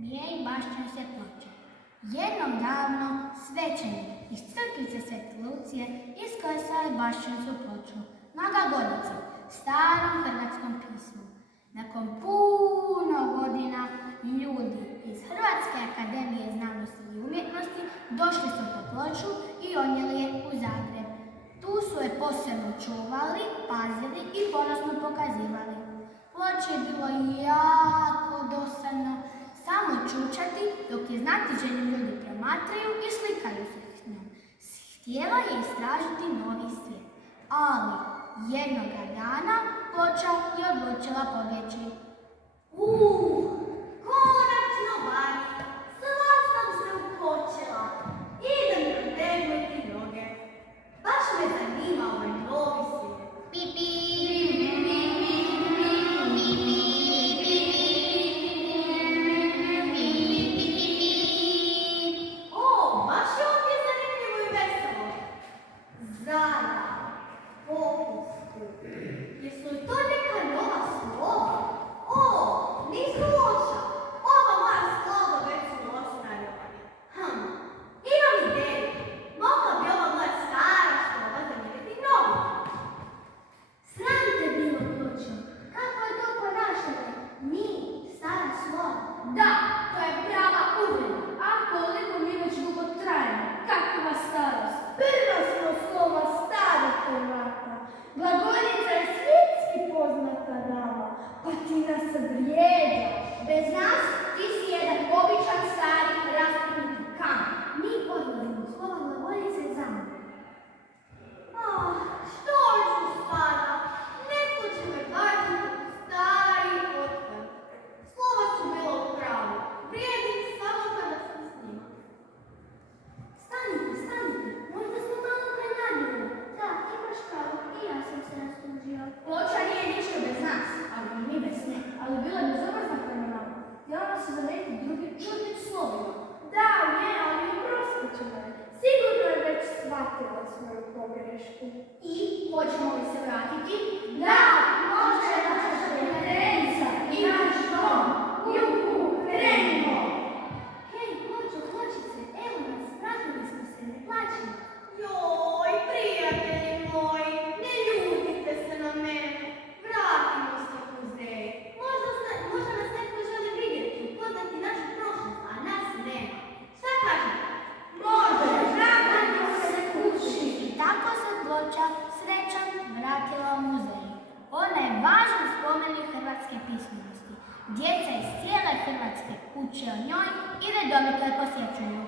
Bijej bašćan se ploče. Jednom davno svećenik iz crkvice Svete Lucije isklesao je bašćansku ploču na glagoljici, starom hrvatskom pismu. Nakon puno godina ljudi iz Hrvatske akademije znanosti i umjetnosti došli su po ploču i odnijeli je u Zagreb. Tu su je posebno čuvali, pazili i ponosno pokazivali. Ploče je bilo jako dosadno samo čučati dok je znatiželjni ljudi promatraju i slikaju se s njom. Htjela je istražiti novi svijet, ali jednoga dana ploča je odlučila pobjeći. Konačno vani, sva sam se ukočila, idem protegnuti noge. Baš me zanima ovaj novi svijet. Pipi! O, baš je ovdje zanimljivo i veselo. Zara, popustu, jesu li to neka nova slova? O, nisu loša. Ova moja slova već su ostarjevani. Imam ideju. Mogla bi ova moja stara slova zamijeniti novu. Sram te bilo, pločo! Kako je to ponašanje? Mi, stara slova. Da, to je prava uvreda. A koliko mi već dugo trajemo? Kakva starost? Prva smo slova starih Hrvata. Glagoljica je svjetski poznata nama. Pa ti nas vrijeđaš. Bez nas ti si jedan običan stari rasputnuti kam. Mi odlazimo slova glagoljice za mnom. Što ću sada? Netko će me baciti u stari otpad. Slova su bila u pravu. Vrijedim samo kada sam s njima. Stanite, možda smo malo prenadjeli. Da, imaš pravo, i ja sam se rastužio. Ploča nije ništa bez nas, ali i mi bez nje. Ali bila je bezobrazna prema nama. Htjela se zamijeniti drugim čudnim slovima. Da, je, ali oprostit ću me. Sigurno je već shvatila svoju pogrešku. I hoćemo li se vratiti? Da, može naša prijateljica i naš dom. Juhu, krenimo! Hej, pločice, evo nas, vratili smo se, ne plaćimo. Joj, prijatelji moji, ne ljutite se na mene. Vratimo se u muzej. Možda nas netko želi vidjeti, upoznati našu prošlost, a nas nema. Šta kažete? Može, vratimo se kući. I tako se ploča srećom vratila u muzej. Ona je važan spomenik hrvatske pismenosti. Djeca iz cijele Hrvatske uče o njoj i redovito je posjećuju.